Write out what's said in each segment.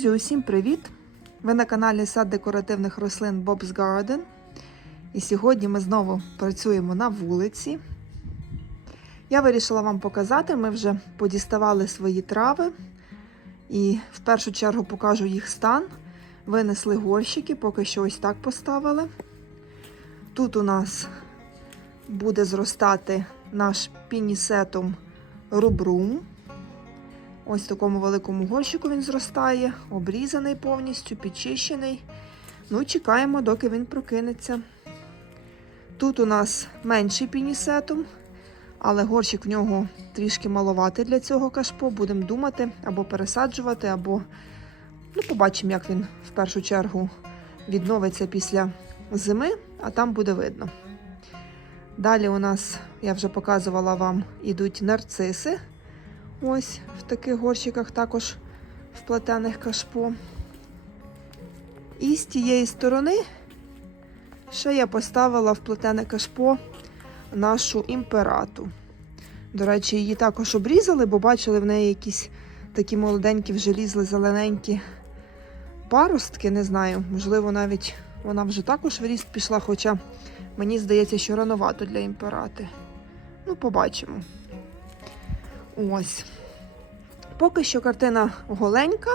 Друзі, усім привіт! Ви на каналі Сад декоративних рослин Bob's Garden. І сьогодні ми знову працюємо на вулиці. Я вирішила вам показати, ми вже подіставали свої трави. І в першу чергу покажу їх стан. Винесли горщики, поки що ось так поставили. Тут у нас буде зростати наш пінісетум рубрум. Ось в такому великому горщику він зростає, обрізаний повністю, підчищений. Ну, чекаємо, доки він прокинеться. Тут у нас менший пінісетум, але горщик в нього трішки маловатий для цього кашпо. Будемо думати або пересаджувати, або ну, побачимо, як він в першу чергу відновиться після зими, а там буде видно. Далі у нас, я вже показувала вам, ідуть нарциси. Ось в таких горщиках також в плетених кашпо. І з тієї сторони ще я поставила в плетене кашпо нашу імперату. До речі, її також обрізали, бо бачили в неї якісь такі молоденькі, вже лізли зелененькі паростки. Не знаю, можливо, навіть вона вже також в ріст пішла, хоча мені здається, що рановато для імперати. Ну, побачимо. Ось. Поки що картина голенька,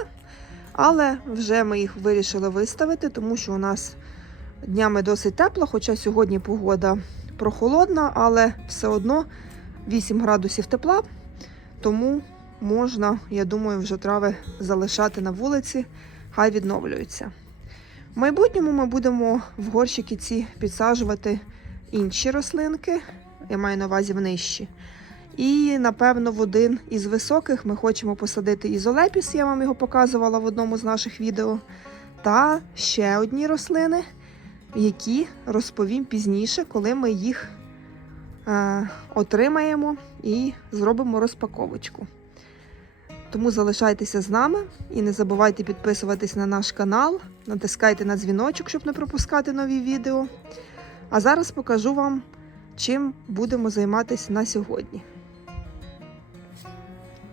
але вже ми їх вирішили виставити, тому що у нас днями досить тепло, хоча сьогодні погода прохолодна, але все одно 8 градусів тепла, тому можна, я думаю, вже трави залишати на вулиці, хай відновлюються. В майбутньому ми будемо в горщики ці підсаджувати інші рослинки, я маю на увазі в нижчі. І, напевно, в один із високих ми хочемо посадити ізолепіс, я вам його показувала в одному з наших відео. Та ще одні рослини, які розповім пізніше, коли ми їх е, отримаємо і зробимо розпаковочку. Тому залишайтеся з нами і не забувайте підписуватись на наш канал, натискайте на дзвіночок, щоб не пропускати нові відео. А зараз покажу вам, чим будемо займатися на сьогодні.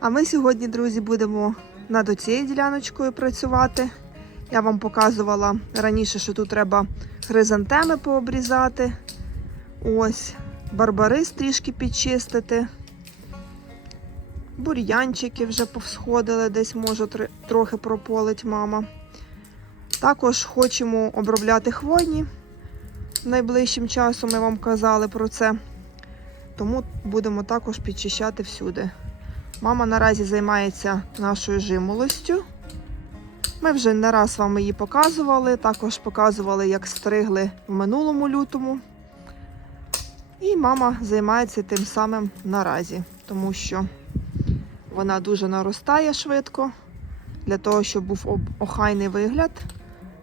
А ми сьогодні, друзі, будемо над цією діляночкою працювати. Я вам показувала раніше, що тут треба хризантеми пообрізати. Ось, барбарис трішки підчистити. Бур'янчики вже повсходили, десь може трохи прополить мама. Також хочемо обробляти хвойні. Найближчим часом ми вам казали про це. Тому будемо також підчищати всюди. Мама наразі займається нашою жимолостю. Ми вже не раз вам її показували, також показували, як стригли в минулому лютому. І мама займається тим самим наразі, тому що вона дуже наростає швидко. Для того, щоб був охайний вигляд,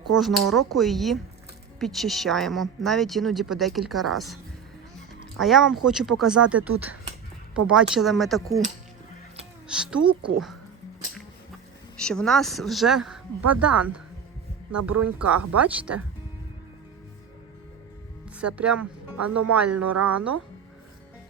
кожного року її підчищаємо, навіть іноді по декілька разів. А я вам хочу показати тут, побачили ми таку штуку, що в нас вже бадан на бруньках, бачите? Це прям аномально рано,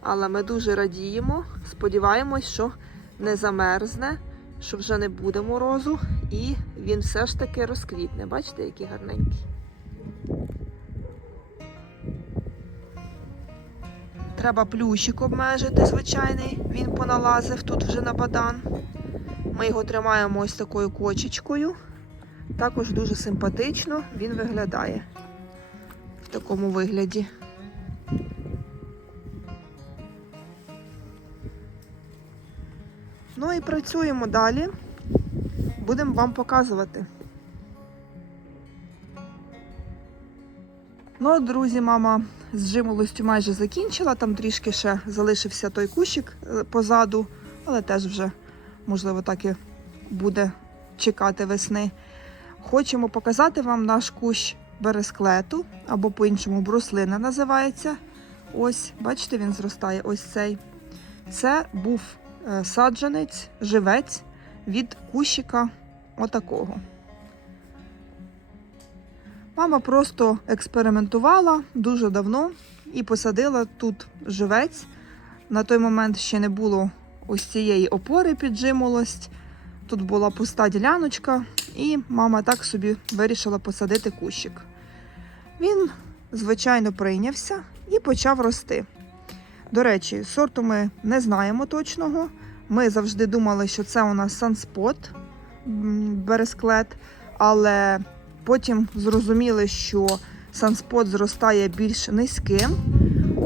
але ми дуже радіємо, сподіваємось, що не замерзне, що вже не буде морозу, і він все ж таки розквітне. Бачите, який гарненький. Треба плющик обмежити, звичайний, він поналазив тут вже на бадан. Ми його тримаємо ось такою кочечкою. Також дуже симпатично він виглядає в такому вигляді. Ну і працюємо далі. Будемо вам показувати. Ну, друзі, мама з жимолостю майже закінчила, там трішки ще залишився той кущик е, позаду, але теж вже, можливо, так і буде чекати весни. Хочемо показати вам наш кущ бересклету, або по-іншому бруслина називається. Ось, бачите, він зростає ось цей. Це був е, саджанець, живець від кущика отакого. Мама просто експериментувала дуже давно і посадила тут живець. На той момент ще не було ось цієї опори під жимолость. Тут була пуста діляночка, і мама так собі вирішила посадити кущик. Він, звичайно, прийнявся і почав рости. До речі, сорту ми не знаємо точного. Ми завжди думали, що це у нас санспот бересклет, але потім зрозуміли, що санспот зростає більш низьким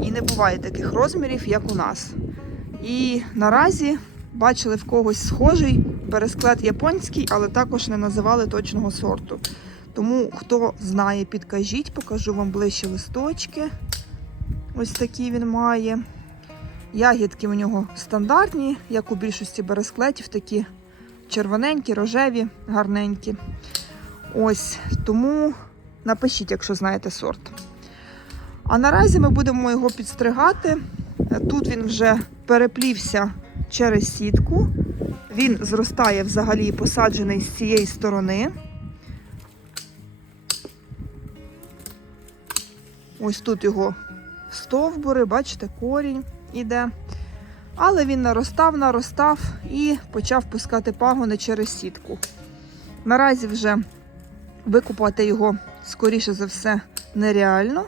і не буває таких розмірів, як у нас. І наразі бачили в когось схожий бересклет японський, але також не називали точного сорту. Тому, хто знає, підкажіть, покажу вам ближче листочки. Ось такі він має. Ягідки у нього стандартні, як у більшості бересклетів, такі червоненькі, рожеві, гарненькі. Ось тому напишіть, якщо знаєте сорт. А наразі ми будемо його підстригати. Тут він вже переплівся через сітку. Він зростає взагалі посаджений з цієї сторони. Ось тут його стовбури, бачите, корінь іде. Але він наростав, наростав і почав пускати пагони через сітку. Наразі вже викупати його, скоріше за все, нереально.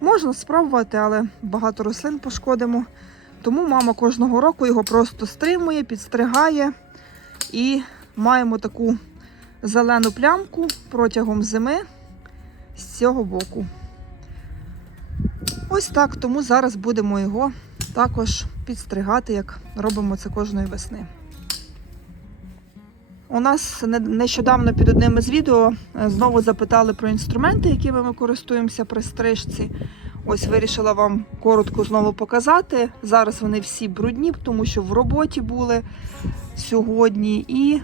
Можна спробувати, але багато рослин пошкодимо. Тому мама кожного року його просто стримує, підстригає і маємо таку зелену плямку протягом зими з цього боку. Ось так, тому зараз будемо його також підстригати, як робимо це кожної весни. У нас нещодавно під одним із відео е, знову запитали про інструменти, якими ми користуємося при стрижці. Ось вирішила вам коротко знову показати. Зараз вони всі брудні, тому що в роботі були сьогодні і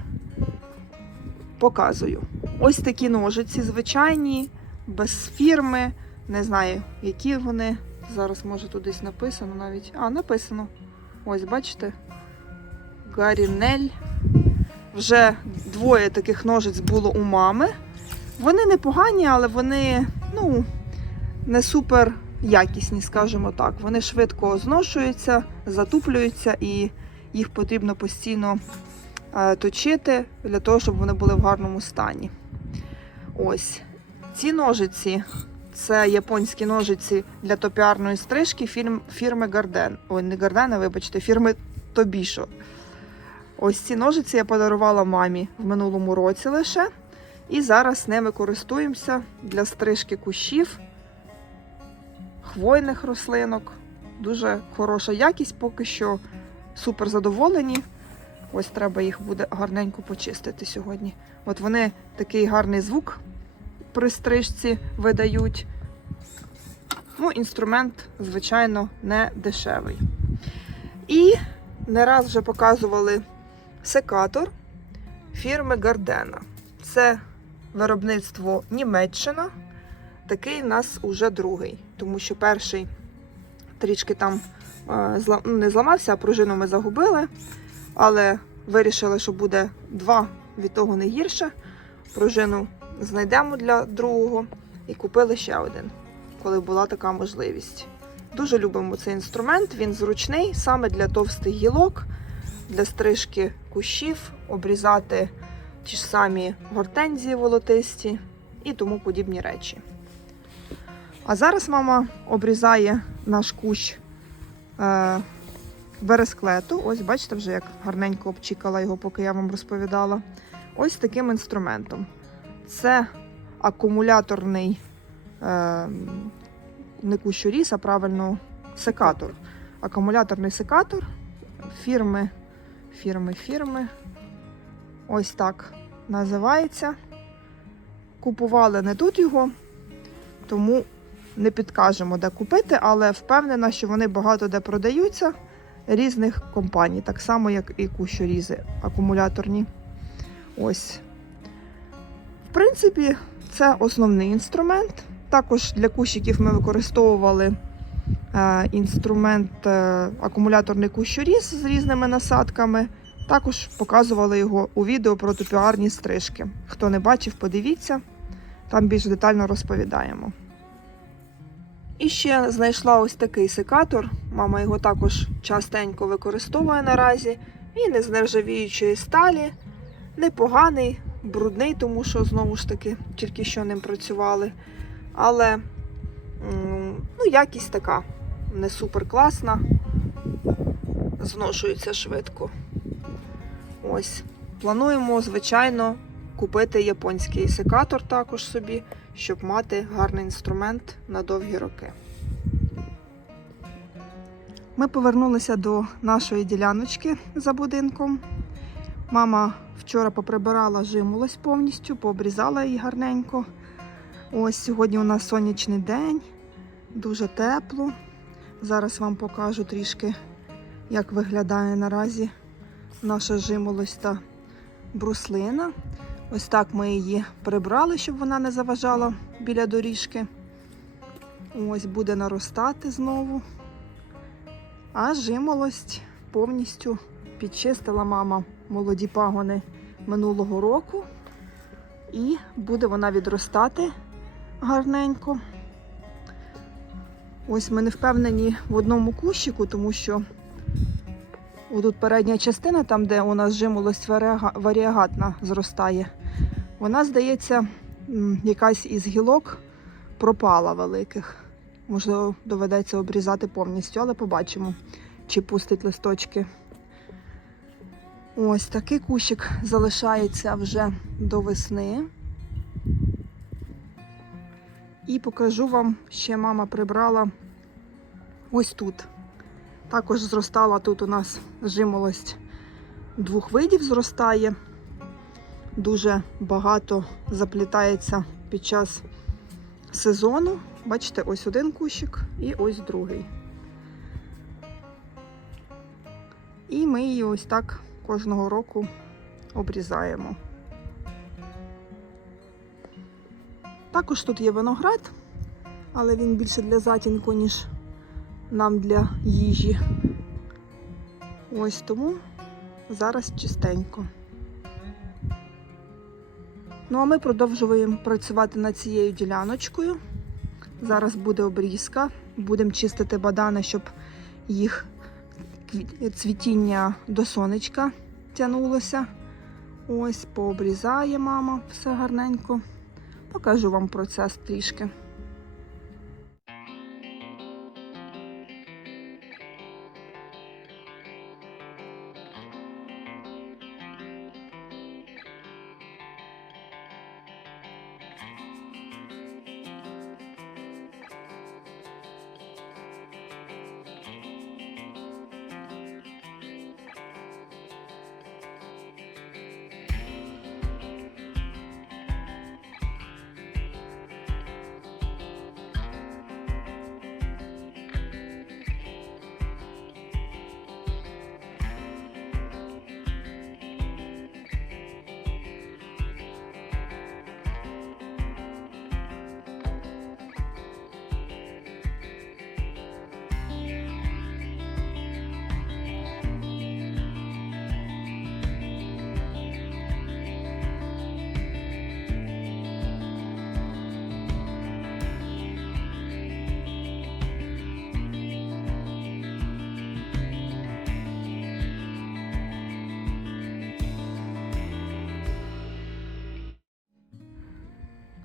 показую. Ось такі ножиці, звичайні, без фірми. Не знаю, які вони. Зараз, може, тут десь написано навіть. А, написано. Ось, бачите? Гарінель. Вже двоє таких ножиць було у мами. Вони непогані, але вони, ну, не супер якісні, скажімо так. Вони швидко зношуються, затуплюються і їх потрібно постійно е, точити для того, щоб вони були в гарному стані. Ось. Ці ножиці це японські ножиці для топіарної стрижки фірм, фірми Гарден. Ой, не Гарден, а вибачте, фірми Тобішо. Ось ці ножиці я подарувала мамі в минулому році лише. І зараз ними користуємося для стрижки кущів, хвойних рослинок. Дуже хороша якість, поки що супер задоволені. Ось треба їх буде гарненько почистити сьогодні. От вони такий гарний звук при стрижці видають. Ну, інструмент, звичайно, не дешевий. І не раз вже показували секатор фірми Гардена. Це виробництво Німеччина. Такий в нас уже другий, тому що перший трішки там е, ну, не зламався, а пружину ми загубили. Але вирішили, що буде два від того не гірше. Пружину знайдемо для другого і купили ще один, коли була така можливість. Дуже любимо цей інструмент, він зручний саме для товстих гілок, для стрижки кущів, обрізати ті ж самі гортензії волотисті і тому подібні речі. А зараз мама обрізає наш кущ е, бересклету. Ось, бачите, вже як гарненько обчікала його, поки я вам розповідала. Ось таким інструментом. Це акумуляторний, е, не кущоріз, а правильно секатор. Акумуляторний секатор фірми, фірми, фірми. Ось так називається. Купували не тут його, тому не підкажемо, де купити, але впевнена, що вони багато де продаються різних компаній, так само, як і кущорізи акумуляторні. Ось. В принципі, це основний інструмент. Також для кущиків ми використовували інструмент е, акумуляторний кущоріз з різними насадками. Також показували його у відео про топіарні стрижки. Хто не бачив, подивіться, там більш детально розповідаємо. І ще знайшла ось такий секатор. Мама його також частенько використовує наразі. Він із нержавіючої сталі, непоганий, брудний, тому що знову ж таки тільки що ним працювали. Але ну, якість така не супер класна, зношується швидко. Ось. Плануємо, звичайно, купити японський секатор також собі, щоб мати гарний інструмент на довгі роки. Ми повернулися до нашої діляночки за будинком. Мама вчора поприбирала жимолость повністю, пообрізала її гарненько. Ось сьогодні у нас сонячний день, дуже тепло. Зараз вам покажу трішки, як виглядає наразі наша жимолость та бруслина. Ось так ми її прибрали, щоб вона не заважала біля доріжки. Ось буде наростати знову. А жимолость повністю підчистила мама молоді пагони минулого року. І буде вона відростати гарненько. Ось ми не впевнені в одному кущику, тому що тут передня частина, там, де у нас жимолость варіагатна зростає, вона, здається, якась із гілок пропала великих. Можливо, доведеться обрізати повністю, але побачимо, чи пустить листочки. Ось такий кущик залишається вже до весни. І покажу вам, ще мама прибрала ось тут. Також зростала тут у нас жимолость двох видів зростає. Дуже багато заплітається під час сезону. Бачите, ось один кущик і ось другий. І ми її ось так кожного року обрізаємо. Також тут є виноград, але він більше для затінку, ніж нам для їжі. Ось тому зараз чистенько. Ну, а ми продовжуємо працювати над цією діляночкою. Зараз буде обрізка. Будемо чистити бадани, щоб їх цвітіння до сонечка тягнулося. Ось, пообрізає мама все гарненько. Покажу вам процес трішки.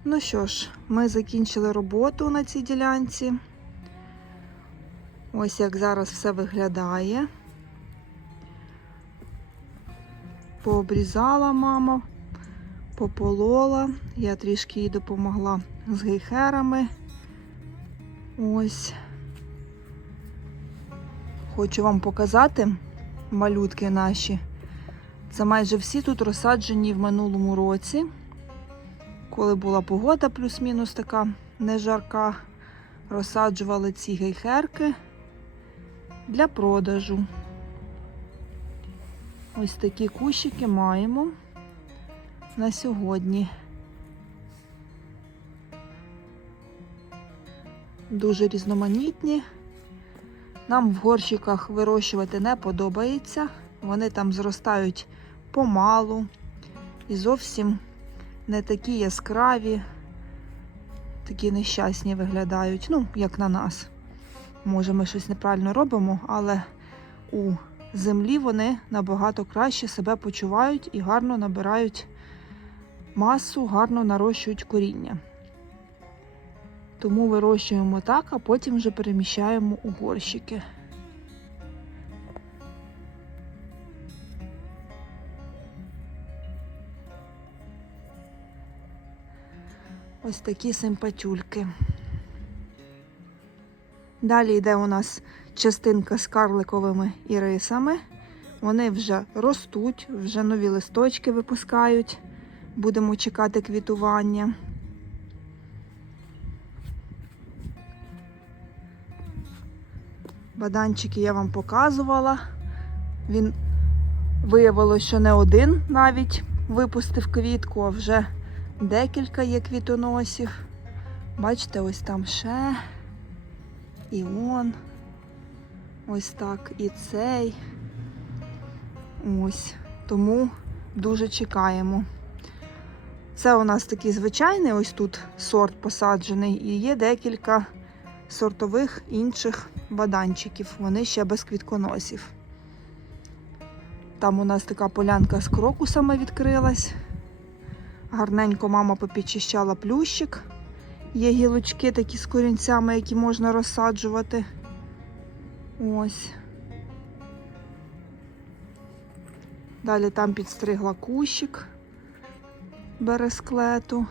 Ну що ж, ми закінчили роботу на цій ділянці. Ось як зараз все виглядає. Пообрізала мама, пополола. Я трішки їй допомогла з гейхерами. Ось. Хочу вам показати малютки наші. Це майже всі тут розсаджені в минулому році коли була погода плюс-мінус така не жарка, розсаджували ці гейхерки для продажу. Ось такі кущики маємо на сьогодні. Дуже різноманітні. Нам в горщиках вирощувати не подобається. Вони там зростають помалу і зовсім не такі яскраві, такі нещасні виглядають. Ну, як на нас. Може, ми щось неправильно робимо, але у землі вони набагато краще себе почувають і гарно набирають масу, гарно нарощують коріння. Тому вирощуємо так, а потім вже переміщаємо у горщики. Ось такі симпатюльки. Далі йде у нас частинка з карликовими ірисами. Вони вже ростуть, вже нові листочки випускають. Будемо чекати квітування. Баданчики я вам показувала. Він виявилося, що не один навіть випустив квітку, а вже декілька є квітоносів. Бачите, ось там ще. І он. Ось так. І цей. Ось. Тому дуже чекаємо. Це у нас такий звичайний ось тут сорт посаджений, і є декілька сортових інших баданчиків. Вони ще без квітконосів. Там у нас така полянка з крокусами відкрилась. Гарненько мама попідчищала плющик. Є гілочки такі з корінцями, які можна розсаджувати. Ось. Далі там підстригла кущик бересклету.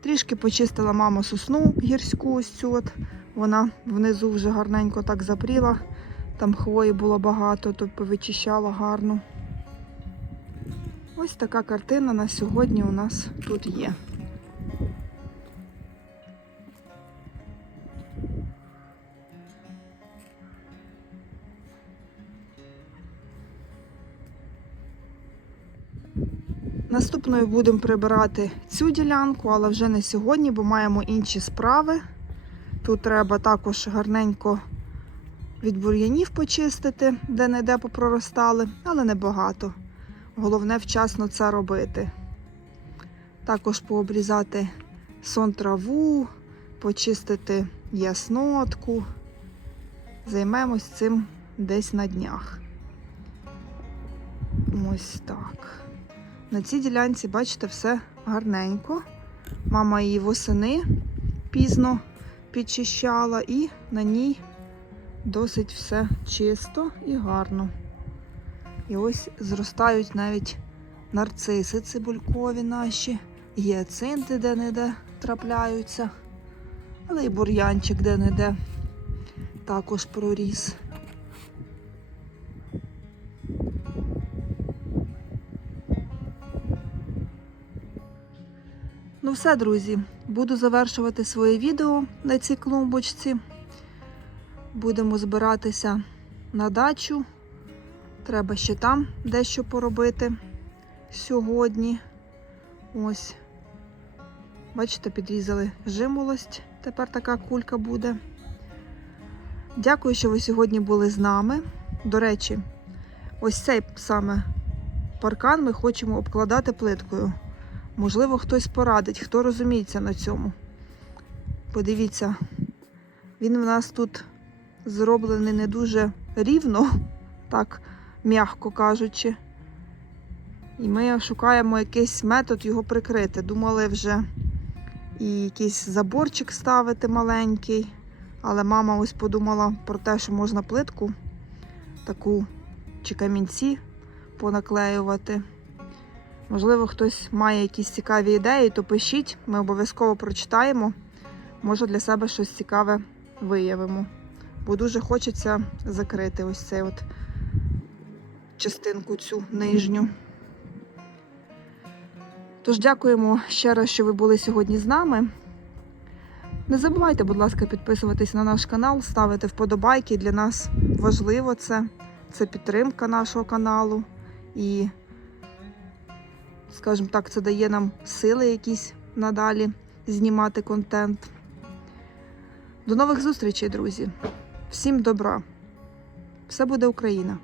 Трішки почистила мама сосну гірську ось цю от. Вона внизу вже гарненько так запріла. Там хвої було багато, то повичищала гарно. Ось така картина на сьогодні у нас тут є. Наступною будемо прибирати цю ділянку, але вже не сьогодні, бо маємо інші справи. Тут треба також гарненько від бур'янів почистити, де не де попроростали, але небагато. Головне вчасно це робити. Також пообрізати сон траву, почистити яснотку. Займемось цим десь на днях. Ось так. На цій ділянці, бачите, все гарненько. Мама її восени пізно підчищала, і на ній досить все чисто і гарно. І ось зростають навіть нарциси цибулькові наші, гіацинти де-не-де трапляються, але й бур'янчик де-не-де також проріс. Ну все, друзі, буду завершувати своє відео на цій клумбочці. Будемо збиратися на дачу. Треба ще там дещо поробити сьогодні. Ось. Бачите, підрізали жимолость. Тепер така кулька буде. Дякую, що ви сьогодні були з нами. До речі, ось цей саме паркан ми хочемо обкладати плиткою. Можливо, хтось порадить, хто розуміється на цьому. Подивіться, він в нас тут зроблений не дуже рівно, так, м'яко кажучи. І ми шукаємо якийсь метод його прикрити. Думали вже і якийсь заборчик ставити маленький. Але мама ось подумала про те, що можна плитку таку чи камінці понаклеювати. Можливо, хтось має якісь цікаві ідеї, то пишіть, ми обов'язково прочитаємо. Може для себе щось цікаве виявимо. Бо дуже хочеться закрити ось цей от частинку цю нижню. Тож дякуємо ще раз, що ви були сьогодні з нами. Не забувайте, будь ласка, підписуватись на наш канал, ставити вподобайки. Для нас важливо це. Це підтримка нашого каналу. І, скажімо так, це дає нам сили якісь надалі знімати контент. До нових зустрічей, друзі! Всім добра! Все буде Україна!